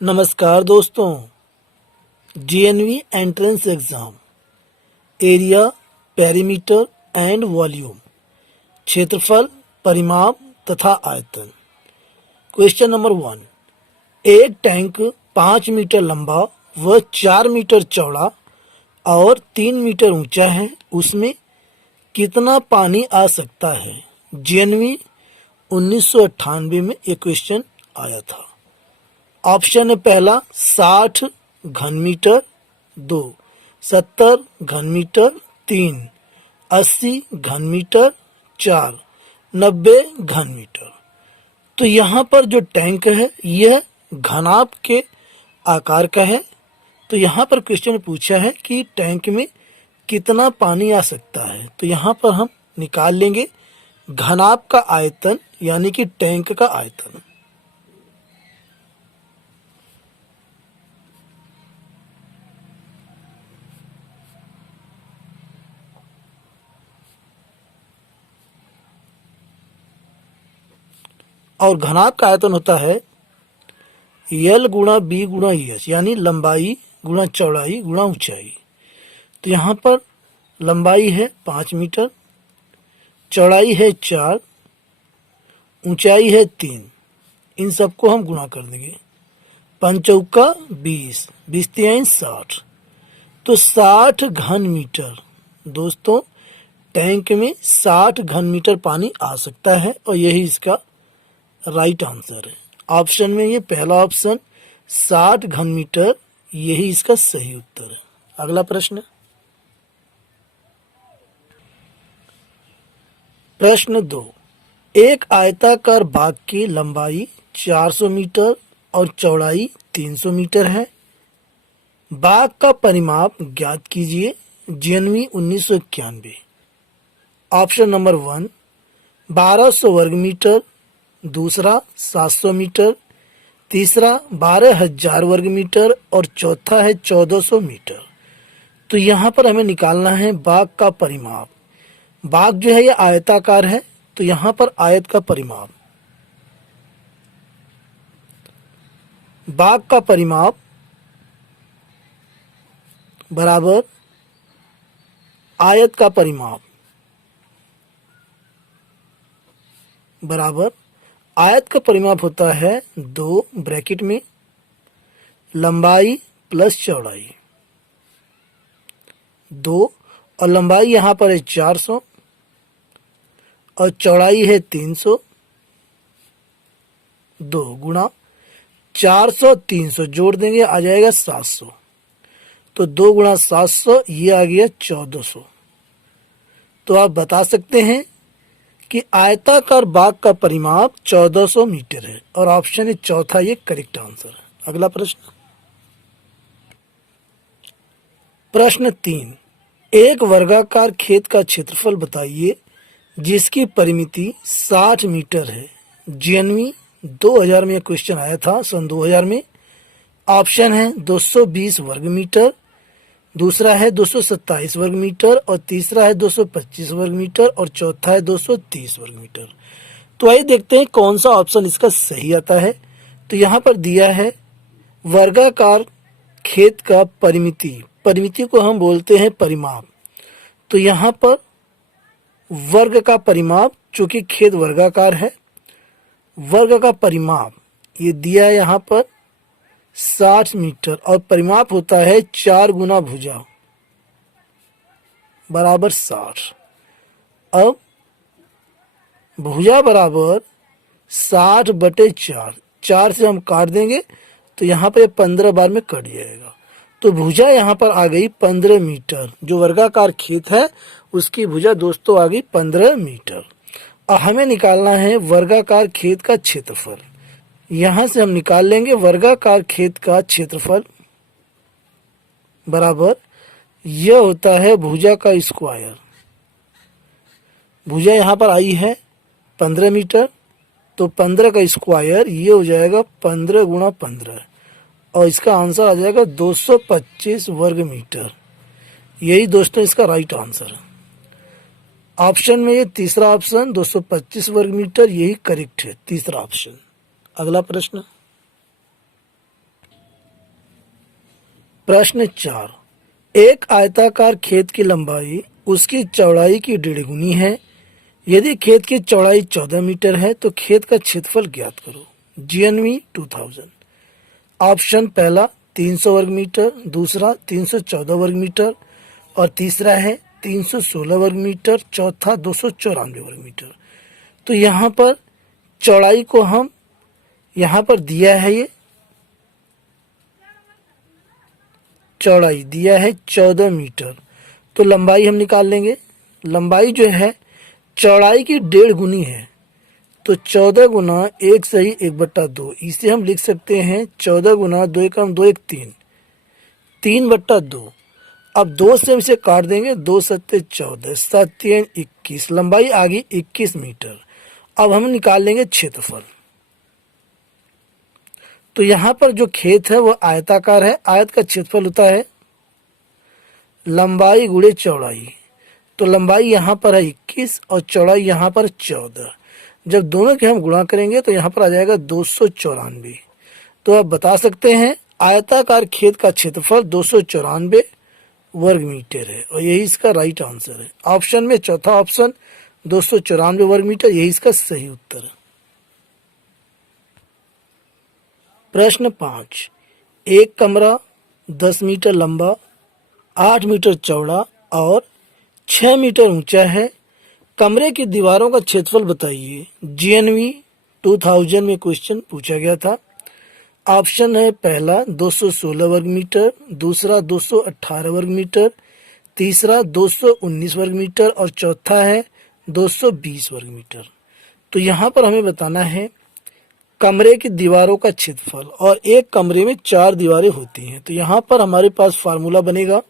नमस्कार दोस्तों। GNV entrance exam area, perimeter and volume, क्षेत्रफल, परिमाप तथा आयतन। Question number 1। एक टैंक 5 मीटर लंबा व 4 मीटर चौड़ा और 3 मीटर ऊंचा है। उसमें कितना पानी आ सकता है? जीएनवी 1998 में ये क्वेश्चन आया था। ऑप्शन है पहला 60 घन मीटर, 2 70 घन मीटर, 3 80 घन मीटर, 4 90 घन मीटर। तो यहाँ पर जो टैंक है यह घनाभ के आकार का है। तो यहाँ पर क्वेश्चन पूछा है कि टैंक में कितना पानी आ सकता है। तो यहाँ पर हम निकाल लेंगे घनाभ का आयतन यानी कि टैंक का आयतन। और घनाभ का आयतन होता है यल गुणा बी गुणा एच, यानी लंबाई गुणा चौड़ाई गुणा ऊंचाई। तो यहाँ पर लंबाई है 5 मीटर, चौड़ाई है 4, ऊंचाई है 3। इन सबको हम गुणा कर देंगे। 5 चौका 20, 20 तिहाई 60। तो 60 घन मीटर दोस्तों, टैंक में 60 घन मीटर पानी आ सकता है और यही इसका राइट आंसर है। ऑप्शन में ये पहला ऑप्शन 60 घन मीटर, यही इसका सही उत्तर है। अगला प्रश्न, प्रश्न 2। एक आयताकार बाग की लंबाई 400 मीटर और चौड़ाई 300 मीटर है। बाग का परिमाप ज्ञात कीजिए। जीएनवी 1991। ऑप्शन नंबर 1 1200 वर्ग मीटर, दूसरा 700 मीटर, तीसरा 12,000 वर्ग मीटर और चौथा है 1400 मीटर। तो यहाँ पर हमें निकालना है बाग का परिमाप। बाग जो है ये आयताकार है, तो यहाँ पर आयत का परिमाप, बाग का परिमाप बराबर आयत का परिमाप बराबर आयत का परिमाप होता है 2 ब्रैकेट में लंबाई प्लस चौड़ाई 2, और लंबाई यहाँ पर है 400 और चौड़ाई है 300। 2 गुणा 400 300 जोड़ देंगे, आ जाएगा 700। तो 2 गुणा 700 ये आ गया 1400। तो आप बता सकते हैं कि आयताकार बाग का परिमाप 1400 मीटर है और ऑप्शन है चौथा ये करेक्ट आंसर है। अगला प्रश्न, प्रश्न 3। एक वर्गाकार खेत का क्षेत्रफल बताइए जिसकी परिमिति 60 मीटर है। जीएनवी 2000 में क्वेश्चन आया था, सन 2000 में। ऑप्शन है 220 वर्ग मीटर, दूसरा है 227 वर्ग मीटर और तीसरा है 225 वर्ग मीटर और चौथा है 230 वर्ग मीटर। तो आइए देखते हैं कौन सा ऑप्शन इसका सही आता है। तो यहाँ पर दिया है वर्गाकार खेत का परिमिति, परिमिति को हम बोलते हैं परिमाप। तो यहाँ पर वर्ग का परिमाप, चूंकि खेत वर्गाकार है, वर्ग का परिमाप ये दिया है यहाँ पर 60 मीटर और परिमाप होता है 4 गुना भुजा बराबर 60। अब भुजा बराबर 60 बटे 4, 4 से हम काट देंगे तो यहाँ पर 15 बार में कट जाएगा। तो भुजा यहाँ पर आ गई 15 मीटर। जो वर्गाकार खेत है उसकी भुजा दोस्तों आ गई 15 मीटर। और हमें निकालना है वर्गाकार खेत का क्षेत्रफल। यहाँ से हम निकाल लेंगे वर्गाकार खेत का क्षेत्रफल बराबर यह होता है भुजा का स्क्वायर। भुजा यहाँ पर आई है 15 मीटर, तो 15 का स्क्वायर ये हो जाएगा 15 गुणा 15 और इसका आंसर आ जाएगा 225 वर्ग मीटर। यही दोस्तों इसका राइट आंसर है। ऑप्शन में ये तीसरा ऑप्शन 225 वर्ग मीटर यही करेक्ट है, तीसरा ऑप्शन। अगला प्रश्न, प्रश्न 4, एक आयताकार खेत की लंबाई उसकी चौड़ाई की 1.5 गुनी है। यदि खेत की चौड़ाई 14 मीटर है तो खेत का क्षेत्रफल ज्ञात करो। GNV 2000। ऑप्शन पहला 300 वर्ग मीटर, दूसरा 314 वर्ग मीटर और तीसरा है 316 वर्ग मीटर, चौथा 294 वर्ग मीटर। तो यहाँ पर चौड़ाई को हम यहाँ पर दिया है, ये चौड़ाई दिया है 14 मीटर, तो लंबाई हम निकाल लेंगे। लंबाई जो है चौड़ाई की 1.5 गुनी है, तो 14 गुना 1 सही 1/2, इसे हम लिख सकते हैं 14 गुना 2 एकम 2 1 3, 3/2। अब 2 से हम इसे काट देंगे, 2 सत्ते 14, 7 3 21, लंबाई आ गई 21 मीटर। अब हम निकाल लेंगे क्षेत्रफल। तो यहाँ पर जो खेत है वो आयताकार है, आयत का क्षेत्रफल होता है लंबाई गुणे चौड़ाई। तो लंबाई यहाँ पर है 21 और चौड़ाई यहाँ पर 14। जब दोनों के हम गुणा करेंगे तो यहाँ पर आ जाएगा 294। तो आप बता सकते हैं आयताकार खेत का क्षेत्रफल 294 वर्ग मीटर है और यही इसका राइट आंसर है। ऑप्शन में चौथा ऑप्शन 294 वर्ग मीटर, यही इसका सही उत्तर है। प्रश्न 5, एक कमरा 10 मीटर लंबा, 8 मीटर चौड़ा और 6 मीटर ऊंचा है। कमरे की दीवारों का क्षेत्रफल बताइए। GNV 2000 में क्वेश्चन पूछा गया था। ऑप्शन है पहला 216 वर्ग मीटर, दूसरा 218 वर्ग मीटर, तीसरा 219 वर्ग मीटर और चौथा है 220 वर्ग मीटर। तो यहाँ पर हमें बताना है कमरे की दीवारों का क्षेत्रफल, और एक कमरे में 4 दीवारें होती हैं। तो यहाँ पर हमारे पास फार्मूला बनेगा,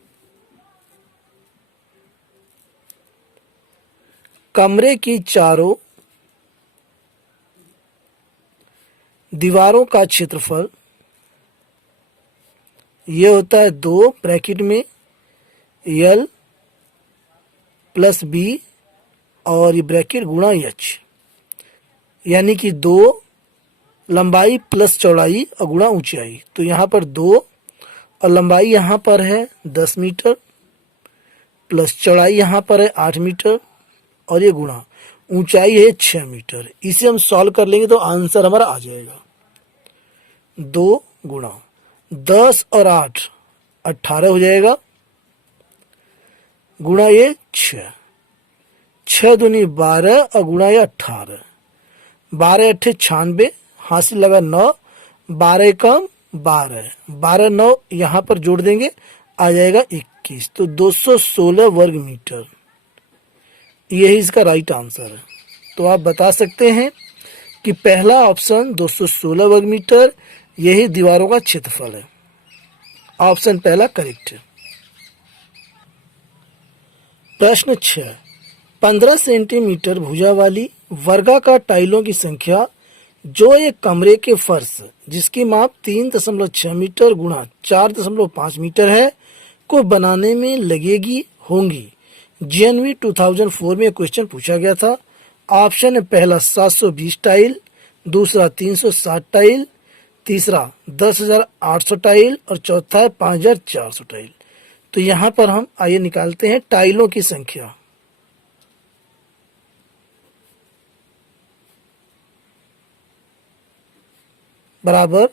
कमरे की चारों दीवारों का क्षेत्रफल ये होता है 2 ब्रैकेट में L प्लस B और ये ब्रैकेट गुणा H, यानी कि 2 लंबाई प्लस चौड़ाई और गुणा ऊंचाई। तो यहाँ पर 2 और लंबाई यहाँ पर है 10 मीटर प्लस चौड़ाई यहाँ पर है 8 मीटर और ये गुणा ऊंचाई है 6 मीटर। इसे हम सॉल्व कर लेंगे तो आंसर हमारा आ जाएगा 2 गुणा 10 और 8 18 हो जाएगा, गुणा ये 6 दूनी 12 और गुणा ये 18, 12 8 96, हासिल लगा 9, 12 कम 12, 12 9 यहाँ पर जोड़ देंगे आ जाएगा 21। तो 216 वर्ग मीटर यही इसका राइट आंसर है। तो आप बता सकते हैं कि पहला ऑप्शन 216 वर्ग मीटर यही दीवारों का क्षेत्रफल है। ऑप्शन पहला करेक्ट है। प्रश्न 6, 15 सेंटीमीटर भुजा वाली वर्गाकार टाइलों की संख्या जो एक कमरे के फर्श जिसकी माप 3.6 मीटर गुणा 4.5 मीटर है को बनाने में लगेगी होंगी। GNV 2004 में क्वेश्चन पूछा गया था। ऑप्शन है पहला 720 टाइल, दूसरा 360 टाइल, तीसरा 10,800 टाइल और चौथा है 5,400 टाइल। तो यहाँ पर हम आइए निकालते हैं टाइलों की संख्या। बराबर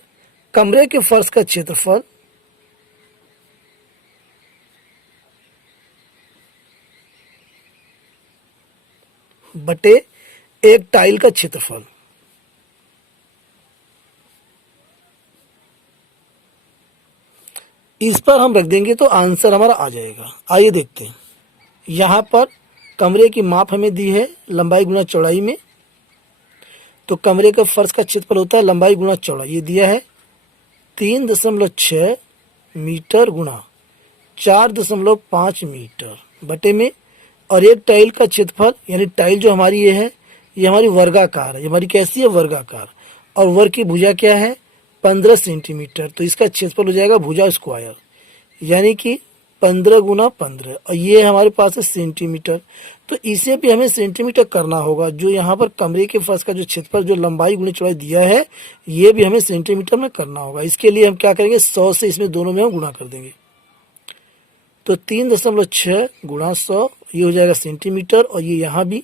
कमरे के फर्श का क्षेत्रफल बटे एक टाइल का क्षेत्रफल। इस पर हम रख देंगे तो आंसर हमारा आ जाएगा। आइए देखते हैं। यहाँ पर कमरे की माप हमें दी है लंबाई गुना चौड़ाई में, तो कमरे का फर्श का क्षेत्रफल होता है लंबाई गुना चौड़ाई। ये दिया है 3.6 मीटर गुना 4.5 मीटर बटे में, और एक टाइल का क्षेत्रफल यानी टाइल जो हमारी ये है ये हमारी वर्गाकार है। ये हमारी कैसी है? वर्गाकार। और वर्ग की भुजा क्या है? 15 सेंटीमीटर। तो इसका क्षेत्रफल हो जाएगा भुजा स्क्वायर, यानी कि 15 गुना 15, और ये हमारे पास है सेंटीमीटर। तो इसे भी हमें सेंटीमीटर करना होगा। जो यहाँ पर कमरे के फर्श का जो क्षेत्रफल, जो लंबाई गुणा चौड़ाई दिया है, ये भी हमें सेंटीमीटर में करना होगा। इसके लिए हम क्या करेंगे, 100 से इसमें दोनों में हम गुणा कर देंगे। तो 3.6 गुणा 100 ये हो जाएगा सेंटीमीटर, और ये यहाँ भी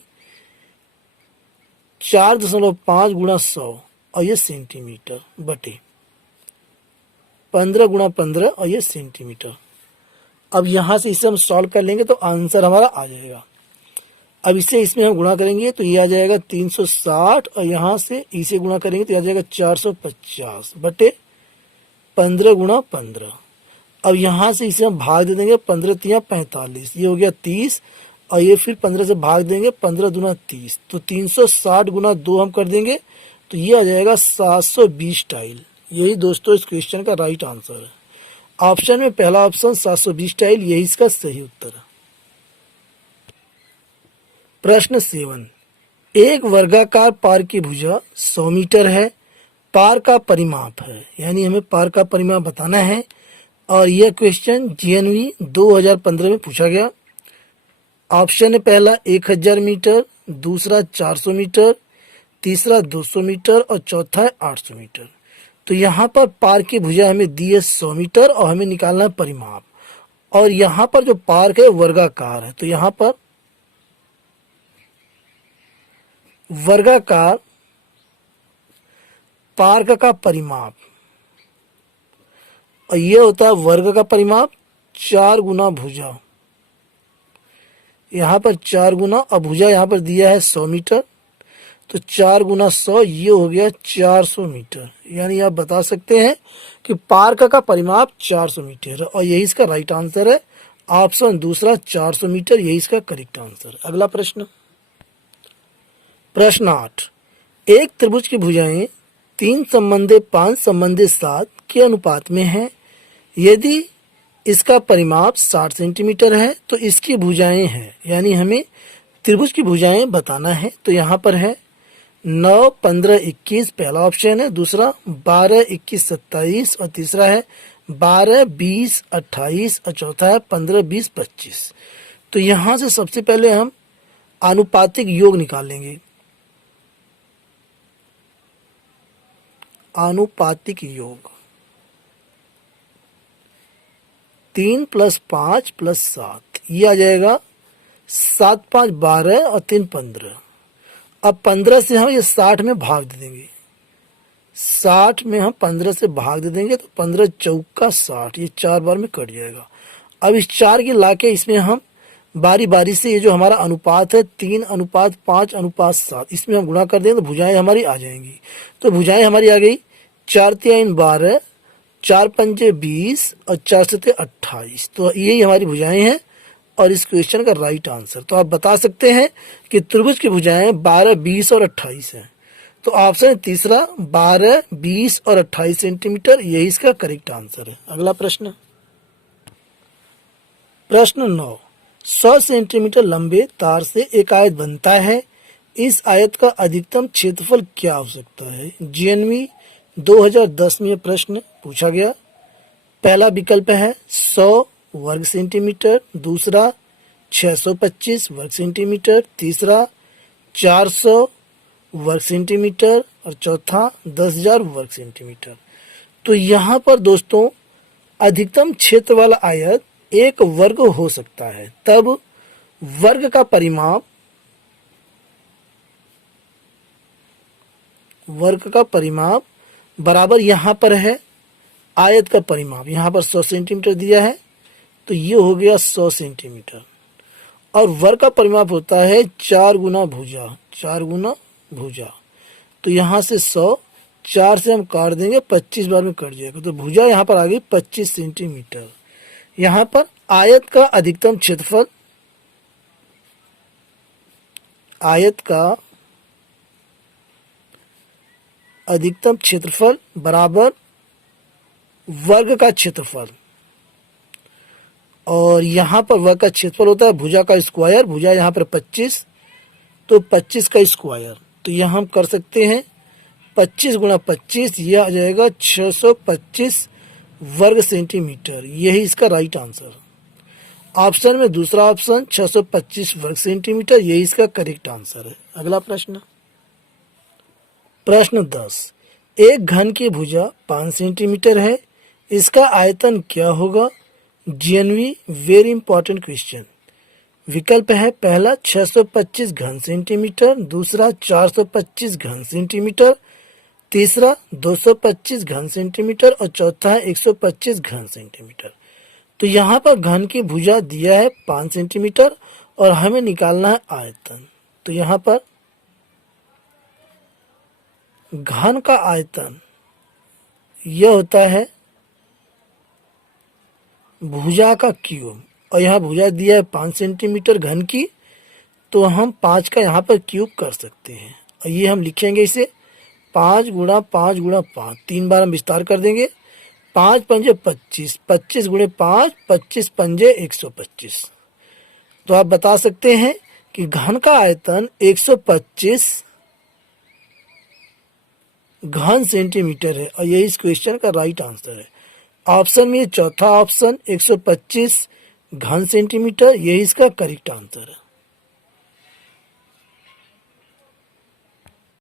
4.5 गुणा 100 और ये सेंटीमीटर बटे 15 गुणा 15 और ये सेंटीमीटर। अब यहाँ से इसे हम सॉल्व कर लेंगे तो आंसर हमारा आ जाएगा। अब इसे इसमें हम गुणा करेंगे तो ये आ जाएगा 360, और यहाँ से इसे गुणा करेंगे तो ये आ जाएगा 450 बटे 15 गुणा 15। अब यहाँ से इसे हम भाग दे देंगे, 15 तिया 45, ये हो गया 30, और ये फिर 15 से भाग देंगे, 15 दूना 30, तो 360 गुना 2 हम कर देंगे तो ये आ जाएगा 720 टाइल। यही दोस्तों इस क्वेश्चन का राइट आंसर है। ऑप्शन में पहला ऑप्शन 720 टाइल, यही इसका सही उत्तर है। प्रश्न 7, एक वर्गाकार पार की भुजा 100 मीटर है, पार का परिमाप है, यानी हमें पार का परिमाप बताना है। और यह क्वेश्चन जीएनवी 2015 में पूछा गया। ऑप्शन है पहला 1000 मीटर, दूसरा 400 मीटर, तीसरा 200 मीटर और चौथा है 800 मीटर। तो यहाँ पर पार की भुजा हमें दी है 100 मीटर और हमें निकालना है परिमाप। और यहाँ पर जो पार्क है वर्गाकार है, तो यहाँ पर वर्गाकार पार्क का परिमाप, और ये होता है वर्ग का परिमाप 4 गुना भुजा। यहाँ पर 4 गुना, और भुजा यहाँ पर दिया है 100 मीटर, तो 4 गुना 100 ये हो गया 400 मीटर। यानी आप बता सकते हैं कि पार्क का परिमाप 400 मीटर है, और यही इसका राइट आंसर है। ऑप्शन दूसरा 400 मीटर, यही इसका करेक्ट आंसर है। अगला प्रश्न, प्रश्न 8, एक त्रिभुज की भुजाएं 3 संबंधे 5 संबंधे 7 के अनुपात में है। यदि इसका परिमाप 60 सेंटीमीटर है तो इसकी भुजाएं हैं, यानी हमें त्रिभुज की भुजाएं बताना है। तो यहाँ पर है 9, 15, 21 पहला ऑप्शन है, दूसरा 12, 21, 27 और तीसरा है 12, 20, 28 और चौथा है 15, 20, 25। तो यहाँ से सबसे पहले हम आनुपातिक योग निकालेंगे। आनुपातिक योग 3 + 5 + 7, ये आ जाएगा 7, 5, 12 और 3, 15। अब 15 से हम ये 60 में भाग दे देंगे। 60 में हम 15 से भाग दे देंगे तो 15 चौका 60, ये 4 बार में कट जाएगा। अब इस 4 की लाके इसमें हम बारी बारी से, ये जो हमारा अनुपात है 3:5:7, इसमें हम गुणा कर देंगे तो भुजाएं हमारी आ जाएंगी। तो भुजाएं हमारी आ गई 4 3 12, 4 5 20 और 4 7 28। तो यही हमारी भुजाएं हैं और इस क्वेश्चन का राइट आंसर। तो आप बता सकते हैं कि त्रिभुज की भुजाएं 12, 20 और 28 हैं। तो ऑप्शन तीसरा 12, 20 और 28 सेंटीमीटर, यही इसका करेक्ट आंसर है। अगला प्रश्न, प्रश्न 9, 100 सेंटीमीटर लंबे तार से एक आयत बनता है। इस आयत का अधिकतम क्षेत्रफल क्या हो सकता है? जीएनवी 2010 में यह प्रश्न पूछा गया। पहला विकल्प है 100 वर्ग सेंटीमीटर, दूसरा 625 वर्ग सेंटीमीटर, तीसरा 400 वर्ग सेंटीमीटर और चौथा 10,000 वर्ग सेंटीमीटर। तो यहाँ पर दोस्तों अधिकतम क्षेत्र वाला आयत एक वर्ग हो सकता है, तब वर्ग का परिमाप बराबर यहाँ पर है आयत का परिमाप। यहाँ पर 100 सेंटीमीटर दिया है तो ये हो गया 100 सेंटीमीटर, और वर्ग का परिमाप होता है 4 गुना भुजा, 4 गुना भुजा। तो यहाँ से 100, 4 से हम काट देंगे, 25 बार में कट जाएगा, तो भुजा यहाँ पर आ गई 25 सेंटीमीटर। यहाँ पर आयत का अधिकतम क्षेत्रफल, आयत का अधिकतम क्षेत्रफल बराबर वर्ग का क्षेत्रफल, और यहाँ पर वर्ग का क्षेत्रफल होता है भुजा का स्क्वायर। भुजा यहाँ पर 25, तो 25 का स्क्वायर। तो यहाँ हम कर सकते हैं 25 गुणा 25, यह आ जाएगा 625 वर्ग सेंटीमीटर, यही इसका राइट आंसर। ऑप्शन में दूसरा ऑप्शन 625 वर्ग सेंटीमीटर, यही इसका करेक्ट आंसर है। अगला प्रश्न, प्रश्न 10, एक घन की भुजा 5 सेंटीमीटर है, इसका आयतन क्या होगा? GNV very important question. विकल्प है पहला 625 घन सेंटीमीटर, दूसरा 425 घन सेंटीमीटर, तीसरा 225 घन सेंटीमीटर और चौथा है 125 घन सेंटीमीटर। तो यहाँ पर घन की भुजा दिया है 5 सेंटीमीटर और हमें निकालना है आयतन। तो यहाँ पर घन का आयतन यह होता है भुजा का क्यूब, और यहाँ भुजा दिया है 5 सेंटीमीटर घन की, तो हम 5 का यहाँ पर क्यूब कर सकते हैं। और ये हम लिखेंगे इसे 5 गुणा 5 गुणा 5, 3 बार हम विस्तार कर देंगे। 5 पंजे 25, 25 गुणे 5, 25 पंजे 125। तो आप बता सकते हैं कि घन का आयतन 125 घन सेंटीमीटर है, और यही इस क्वेश्चन का राइट आंसर है। ऑप्शन में चौथा ऑप्शन 125 घन सेंटीमीटर, यही इसका करेक्ट आंसर है।